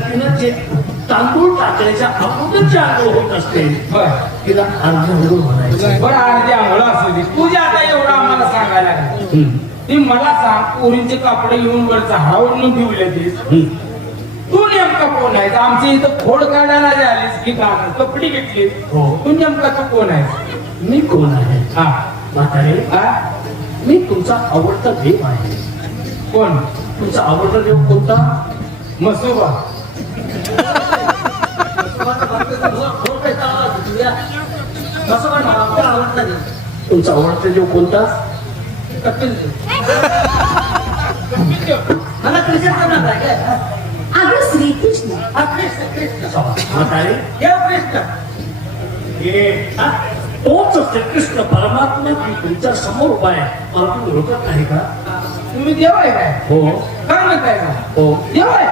तिनं जे तांदूळ टाकल्याच्या अगोदरची आंघोळ होत असते तिला अर्ध आंघोळ म्हणायचं. बरं अर्धी आंघोळ असू दे. तुझ्या आता एवढं आम्हाला सांगायला लागलं. ती मला सांग, पोरींचे कपडे घेऊन वर झाडावरून ठेवले तीस. तू नेमका कोण आहेस? आमच्या इथं खोड काढायला आलीस की काय कपडे घेतली? हो. तू नेमका तू कोण आहेस? मी कोण आहे? हा म्हातारे, हा? मी तुमचा आवडता देव आहे. कोण? तुमचा आवडता देव कोणता? मसोबा. तुमचा आवडता देव कोणता? कपिल मला कृष्ण अगं श्रीकृष्ण. म्हातारे, तोच श्रीकृष्ण परमात्मा की तुमच्या समोर उभा आहे. मला तुम्ही ओळखत नाही का? तुम्ही देव आहे काय? हो काय म्हणताय का? हो. देव आहे.